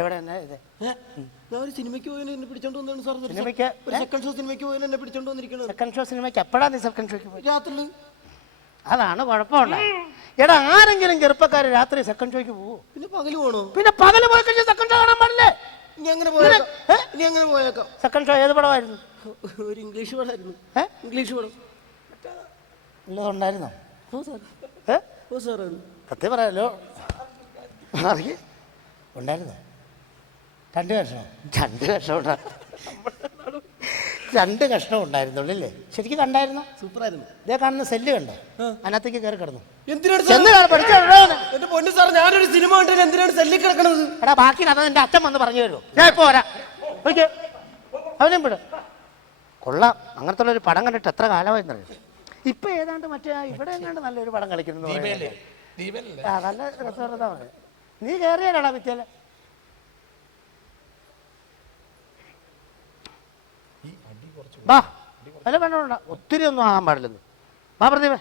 എവിടെ തന്നെ ഇത് ഞാൻ ഒരു സിനിമയ്ക്ക് പോയി എന്നെ പിടിച്ചോണ്ട് വന്നാണ് സാർ. സിനിമയ്ക്ക് ഒരു സെക്കൻഡ് ഷോ സിനിമയ്ക്ക് പോയി എന്നെ പിടിച്ചോണ്ട് വന്നിരിക്കുന്നത്. സെക്കൻഡ് ഷോ സിനിമയ്ക്ക് എപ്പോഴാ നീ സെക്കൻഡ് ഷോയ്ക്ക് പോയി? രാത്രി. അതാണ് കുഴപ്പമുണ്ട്. എടാ ആരെങ്കിലും ചെറുപ്പക്കാർ രാത്രി സെക്കൻഡ് ഷോയ്ക്ക് പോവോ? പിന്നെ പകല് പോകണോ? പിന്നെ പകല് പോയി കഴിഞ്ഞാൽ സെക്കൻഡ് ഷോ കാണാൻ പാടില്ലേ? ഇനി അങ്ങനെ പോയേക്കാം. സെക്കൻഡ് ഷോ ഏത് പടമായിരുന്നു? ഒരു ഇംഗ്ലീഷ് പടമായിരുന്നു. ഇംഗ്ലീഷ് പടം ഉള്ളതുണ്ടായിരുന്നോ? ഓ സാറാണ്. സത്യം പറയാലോ ഉണ്ടായിരുന്നോ? രണ്ട് കഷ്ണം ഉണ്ടായിരുന്നുള്ളല്ലേ? ശരിക്കും കണ്ടായിരുന്നു? സൂപ്പറായിരുന്നു. ഇതേ കാണുന്ന സെല്ല് കണ്ടോ? അതിനകത്തേക്ക് കയറി കിടന്നു. എന്റെ പൊന്നു സാർ, ഞാനൊരു സിനിമ കണ്ടു. എന്തിനാണ് സെല്ലിൽ കിടക്കണത്? എടാ ബാക്കി അത് എന്റെ അച്ഛൻ വന്ന് പറഞ്ഞു തരുമോ? ഞാൻ ഇപ്പൊ വരാം. അവനും വിടും. കൊള്ളാം. അങ്ങനത്തെ ഒരു പടം കണ്ടിട്ട് എത്ര കാലമായിരുന്നറിയോ? ഇപ്പൊ ഏതാണ്ട് മറ്റേ ഇവിടെ എങ്ങാണ്ട് നല്ലൊരു പടം കളിക്കുന്നു. നല്ല രസകരതാ പറയാ. നീ കയറിയാലാടാ വിദ്യാല. ബാ അല്ല വേണ്ട, ഒത്തിരി ഒന്നും ആകാൻ പാടില്ലെന്ന്. ബാ പ്രതിഭ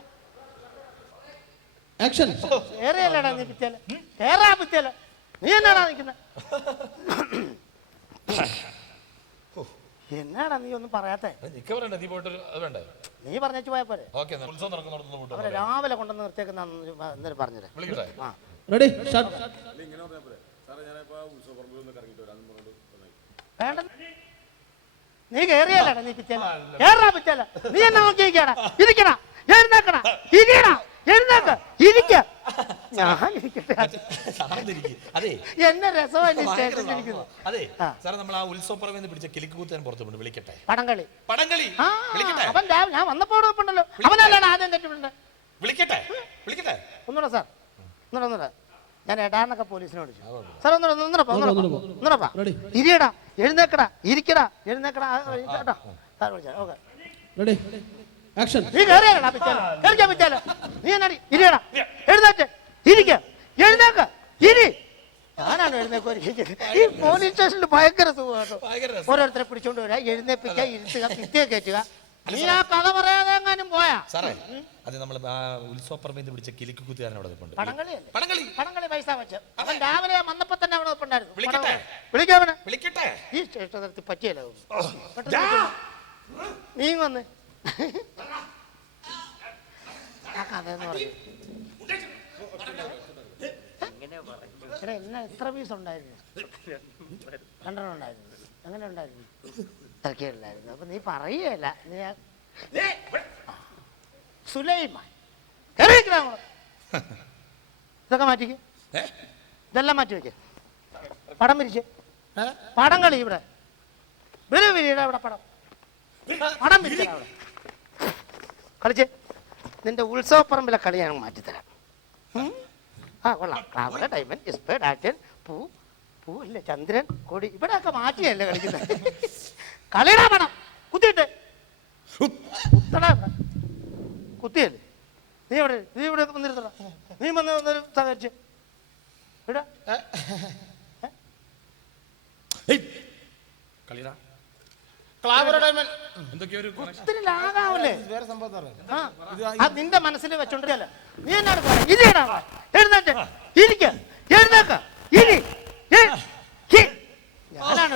കേറിയല്ലേടാ നീ വിദ്യാല. കേറാ വിദ്യാല. നീ എന്നാടാ നിൽക്കുന്നത്? എന്നാടാ നീ ഒന്നും പറയാത്ത? നീ പറഞ്ഞു പോയാ പോരെ? അവരെ രാവിലെ കൊണ്ടുവന്ന് നിർത്തിയേക്കുന്ന എന്നൊരു പറഞ്ഞത്. വേണ്ട, നീ കേറിയല്ലേടാ നീ പിച്ചല. കേറാ പിച്ചല. നീ എന്നെ നോക്കിയിരിക്കടാ. ഇരിക്കണ, എഴുന്നേക്കണ, ഇരിക്കണ, എഴുന്നേക്ക, ഇരിക്ക. ഞാൻ ഇരിക്കട്ടെ. എന്നെ രസമായിട്ട് സ്റ്റേഷനിലിരിക്കുന്നു. പടംകളി. അവൻ ഞാൻ വന്നപ്പോ ഉണ്ടല്ലോ. അവനല്ലാണ് ആദ്യം തെറ്റിട്ടുണ്ട്. ഒന്നുകൂടെ സാർ, ഒന്നുകൂടെ. ഞാൻ എടാന്നൊക്കെ പോലീസിനോട് സാർ ഒന്നുകൂടെ ഇരിയടാ, എഴുന്നേക്കടാ, ഇരിക്കടാ, എഴുന്നേക്കടാ. സാർ വിളിച്ചാ ഓക്കെ. നീ കയറിയാ പിച്ചാല. നീ എന്നാടി ഇരിയടാ, എഴുന്നേറ്റ്, ഇരിക്ക, എഴുന്നേക്ക, ഇരി. ഞാനാണ് എഴുന്നേക്കുക. ഈ പോലീസ് സ്റ്റേഷനിൽ ഭയങ്കര സുഖമാട്ടോ. ഓരോരുത്തരെ പിടിച്ചോണ്ട് വരാ, എഴുന്നേപ്പിക്ക, ഇരുത്തുക, ഭിത്തിയെ കയറ്റുക. നീ ആ കഥ പറയാതെ എങ്ങാനും പോയാ? അത് നമ്മൾ ഉത്സവപ്പറമ്പിൽ പിടിച്ച കിലിക്ക് കുത്തിയാനോട് പടംകളി പൈസ വെച്ച് അവൻ രാവിലെ വന്നപ്പോ തന്നെ അവിടെ ഉണ്ടായിരുന്നു. വിളിക്കാവനെ ഈ സ്റ്റേഷനത്തിൽ പറ്റിയല്ല. നീ വന്ന് ആ കഥ എന്ന് പറഞ്ഞു. എന്നെ എത്ര പീസ് ഉണ്ടായിരുന്നു? 2 ഉണ്ടായിരുന്നു. അങ്ങനെ ഉണ്ടായിരുന്നു. തിരക്കില്ലായിരുന്നു. അപ്പൊ നീ പറയുകയല്ല. സുലൈമാൻ ഇതൊക്കെ മാറ്റിക്ക്. ഇതെല്ലാം മാറ്റി വെക്ക. പടം പിരിച്ച് പടം കളി ഇവിടെ വിരിയുടെ അവിടെ പടം പിരിച്ച അവിടെ കളിച്ച് നിന്റെ ഉത്സവപ്പറമ്പിലെ കളി ഞാൻ മാറ്റിത്തരാം. കൊള്ളാം. ക്ലാവറ, ഡയമണ്ട്, ഇസ്പേഡ്, ആറ്റൻ, പൂ ഇല്ല, ചന്ദ്രൻ, കൊടി, ഇവിടെ ഒക്കെ മാറ്റിയല്ലേ കളിക്കുന്നത്. കളിയുടെ പണം കുത്തിയിട്ട് കുത്തിയല്ലേ. നീ ഇവിടെ വന്നിരുത്തട. നീ വന്നൊരു സഹകരിച്ച് ഇവിടെ ഒത്തിരി ലാഗാവല്ലേ. നിന്റെ മനസ്സിൽ വെച്ചോണ്ടിരിക്കല്ല. നീ എന്നാണ് പറയാ? ഇരിയടാ, എഴുന്നേറ്റ്, ഇരിക്ക, എഴുന്നേക്ക, ഇരി. ഞാനാണ്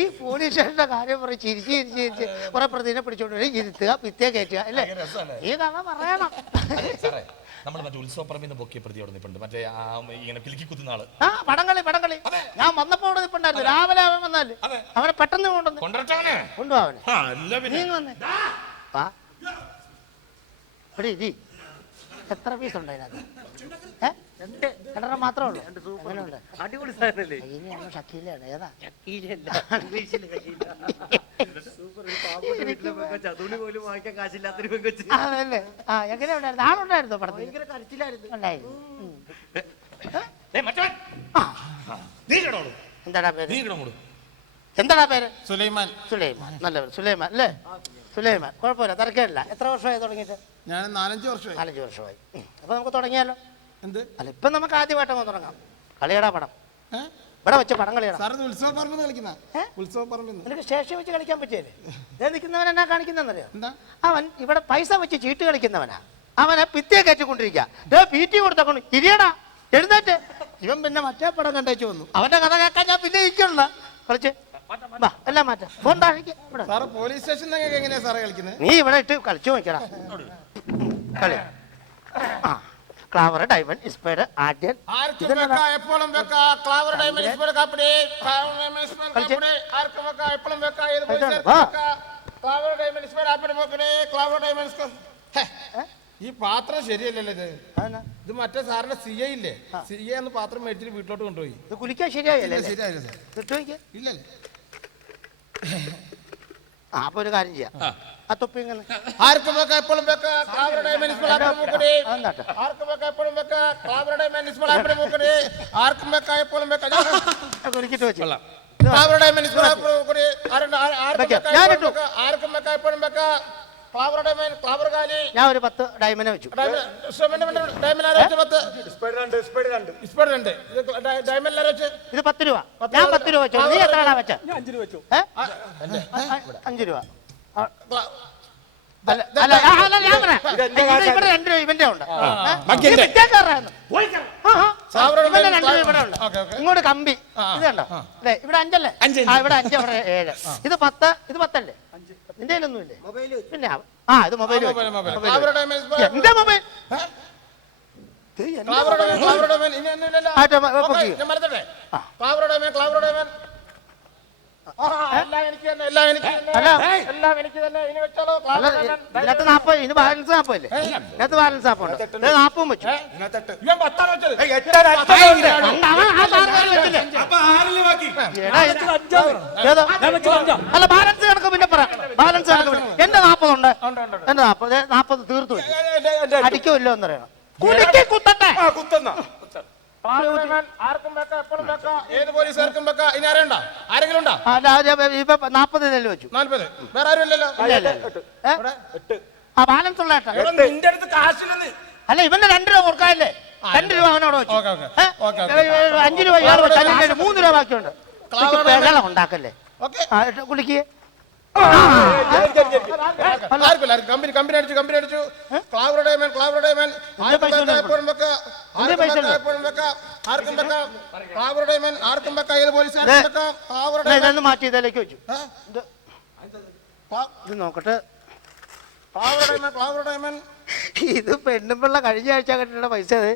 ഈ പോലീസ് സ്റ്റേഷന്റെ കാര്യം പറയും. ചിരിച്ച് കുറെ പ്രതിനെ പിടിച്ചോണ്ട് വരും, ഇരുത്തുക, ഭിത്തിയെ കയറ്റുക അല്ലേ? ഈ കഥ പറയണം. പടംകളി ഞാൻ വന്നപ്പോ അവിടെ നിൽപ്പുണ്ടായിരുന്നു. രാവിലെ അവൻ വന്നാല് അവനെ പെട്ടെന്ന് കൊണ്ടുപോവാ. നീ വന്നേ ഇരി. എത്ര പീസ് ഉണ്ട് അതിനകത്ത്? 2 മാത്രമേ ഉള്ളൂ. അങ്ങനെയുണ്ട്. അടിപൊളി സാധനല്ലേ? ഷക്കീലാണ്. ഏതാ? അതല്ലേ. എങ്ങനെ ഉണ്ടായിരുന്നു? ആളുണ്ടായിരുന്നോ പടത്തിൽ? ഭയങ്കര കരച്ചിലായിരുന്നു. എന്താടാ പേര്? സുലൈമാൻ. നല്ല പേര് സുലൈമാൻ അല്ലേ? സുലൈമാൻ കുഴപ്പമില്ല, തിരക്കേടില്ല. എത്ര വർഷമായി തുടങ്ങിയിട്ട്? ഞാൻ 4-5 വർഷമായി. അപ്പൊ നമുക്ക് തുടങ്ങിയാലോ? അല്ല ഇപ്പൊ നമുക്ക് ആദ്യമായിട്ട് തുടങ്ങാം. കളിയടാ പടം. ഇവിടെ വെച്ച് പടം കളിയടാ. നിനക്ക് സ്റ്റേഷൻ വെച്ച് കളിക്കാൻ പറ്റിയല്ലേ? നിൽക്കുന്നവൻ എന്നാ കാണിക്കുന്നറിയോ? അവൻ ഇവിടെ പൈസ വെച്ച് ചീട്ട് കളിക്കുന്നവനാ. അവനെ ഭിത്തിയെ കയറ്റിക്കൊണ്ടിരിക്കുക. PT കൊടുത്തോണ്ട് ഇരിയടാ, എഴുന്നേറ്റ്. ഇവൻ പിന്നെ മറ്റേ പടം കണ്ടേച്ചു വന്നു. അവന്റെ കഥ കേൾക്കാൻ ഞാൻ പിന്നെ ഇരിക്കണല്ല. കളിച്ച് വാ, എല്ലാം മാറ്റാം. ഫോൺ താഴേക്ക് ഇവിടെ. സാറ് പോലീസ് സ്റ്റേഷനിൽ എങ്ങനെയാ സാറേ കളിക്കുന്നത്? നീ ഇവിടെ ഇട്ട് കളിച്ചു നോക്കടാ. കളി. ആ, ക്ലാവർ, ഡയമണ്ട്, ഇസ്പേഡ്, ആദ്യൻ. ആർക്കും വെക്കാം, എപ്പോഴും വെക്കാം. ക്ലാവർ, ഡയമണ്ട്, ഇസ്പേഡ്, കാപ്പിടി. ക്ലാവർ, ഡയമണ്ട്, ഇസ്പേഡ്, കാപ്പിടി. ആർക്കും വെക്കാം, എപ്പോഴും വെക്കാം. ഏത് പോലീസുകാർക്കും വെക്കാം. ക്ലാവർ, ഡയമണ്ട്, ഇസ്പേഡ്, ആപ്പിടി, നോക്കണേ. ക്ലാവർ, ഡയമണ്ട്, ഇസ്പേഡ്. ഈ പാത്രം ശരിയല്ലല്ലോ ഇത്. ഇത് മറ്റേ സാറിന്റെ സിഐ ഇല്ലേ, സിഐ എന്ന് പാത്രം മേടിച്ചിട്ട് വീട്ടിലോട്ട് കൊണ്ടുപോയി. ഇത് കുലിക്കാൻ ശരിയായില്ലേ? ശരിയായില്ല സാർ. കിട്ടുമെങ്കിൽ ഇല്ലല്ലേ? ആ, അപ്പൊ ഒരു കാര്യം ചെയ്യാം. ആ തൊപ്പി ഇങ്ങനെ ആർക്കും വെക്കാം, എപ്പോഴും വെക്കാം. ക്ലാവർ, ഡയമണ്ട്, ഇസ്പേഡ്, ആപ്പിടി, നോക്കണേ. എന്താട്ടെ ആർക്കും വെക്കാം, എപ്പോഴും വെക്കാം. ക്ലാവർ, ഡയമണ്ട്, ഇസ്പേഡ്, ആപ്പിടി, നോക്കണേ. ആർക്കും വെക്കാം, എപ്പോഴും വെക്കാം. കുലിക്കിട്ട് വെച്ചു. ക്ലാവർ, ഡയമണ്ട്, ഇസ്പേഡ്, ആപ്പിടി, നോക്കണേ. ആർക്കും വെക്കാം, എപ്പോഴും വെക്കാം. ക്ലാവർ, ഡയമണ്ട്, ക്ലാവർ, കാലി. ഞാൻ ഒരു 10 ഡയമണ്ട് വെച്ചു. ഇത് 10 രൂപ. ഞാൻ 10 രൂപ വെച്ചു. നീ എത്രയാണാ വെച്ച? 5 രൂപ വെച്ചു. 5 രൂപ. അല്ല, ഞാൻ പറയാം. ഇവിടെ 2 രൂപ ഇവന്റെ ഉണ്ട്. ഇവന്റെ 2 രൂപ ഇവിടെ ഉണ്ട്. ഇങ്ങോട്ട് കമ്പി. ഇത് കണ്ടോ? അതെ, ഇവിടെ 5 അല്ലേ? ഇവിടെ 5, ഇവിടെ 7. ഇത് 10. ഇത് 10 അല്ലേ? നിന്റെ കയ്യിലൊന്നും ഇല്ലേ? പിന്നെ ഇത് മൊബൈൽ. എന്റെ മൊബൈൽ ഇതിനകത്ത് 40. ഇതിന് ബാലൻസ് 40 അല്ലേ? ഇതിനകത്ത് ബാലൻസ് 40 ഉണ്ട്. 40 വെച്ചു. അല്ല, ബാലൻസ് കണക്ക് പിന്നെ പറ. ബാലൻസ് കണക്ക് എന്റെ 40 ഉണ്ട്. എന്റെ 40 തീർത്തു വെച്ചു. അടിക്കുമല്ലോ എന്ന് പറയണം. കുടിക്ക് കുത്തട്ടെ. ആർക്കും വെക്കാം, എപ്പോഴും വെക്കാം. ഏത് പോലീസുകാർക്കും വെക്കാം. ഇനി അറിയണ്ട ആരെങ്കിലും ഉണ്ടോ? ഇപ്പൊ 40 നെല്ല് വെച്ചു. 40. വേറെ ആരും ഇല്ലല്ലോ. ആ, ബാലൻസ് ഉള്ള ഏട്ടാ. നിന്റെ അടുത്ത് കാശില്ലെന്ന്. അല്ല, ഇവന്റെ 2 രൂപ കൊടുക്കാല്ലേ? 2 രൂപ അവനോട് വെച്ചു. 5 രൂപ ഇയാൾ വെച്ചാൽ 3 രൂപ ബാക്കിയുണ്ട്. വെള്ളം ഉണ്ടാക്കല്ലേ? കുളിക്ക്. കമ്പനി അടിച്ചു. Claver, diamond, Claver, diamond. എപ്പോഴും വെക്കാം. എപ്പോഴും വെക്കാം. ആർക്കും വെക്കാം. ക്ലാവർ, ഡയമണ്ട്, ആർക്കും വെക്കാം. ഏത് പോലീസുകാർക്കും വെക്കാം. ക്ലാവർ, ഇതൊന്ന് മാറ്റി ഇതിലേക്ക് വെച്ചു. ഇത് നോക്കട്ടെ. Claver, diamond, Claver, diamond. ഇത് പെണ്ണുമ്പിള്ള കഴിഞ്ഞ ആഴ്ച കെട്ടിട്ട പൈസ അത്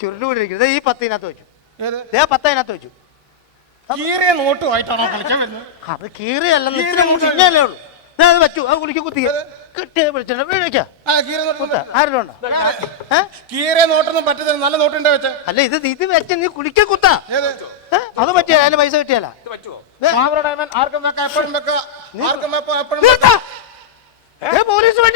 ചുരുണ്ടുകൊണ്ടിരിക്കുന്നത്. ഈ 10 വെച്ചു. 10 വെച്ചു. കീറിയ നോട്ടുമായിട്ടാണോ കളിക്കാൻ വരുന്നത്? അത് കീറിയല്ലെന്ന് ഇത്ര ചിഹ്നല്ലേ ഉള്ളൂ. ഞാൻ അത് വെച്ചു. അത് കുളിക്ക് കുത്തി കിട്ടിയ വിളിച്ചിട്ട് വിളിക്കാം. ആരെങ്കിലും ഉണ്ടോ? കീറിയ നോട്ടൊന്നും പറ്റത്തില്ല. നല്ല നോട്ടുണ്ടോ വെച്ച? അല്ല, ഇത് വെച്ച് നീ കുളിക്ക കുത്താ. അത് പറ്റിയ അതിന് പൈസ കിട്ടിയല്ല. ആർക്കും വെക്കാം, എപ്പോഴും വെക്കാം. ആർക്കും വെക്കാം, എപ്പോഴും പോലീസ് വണ്ടി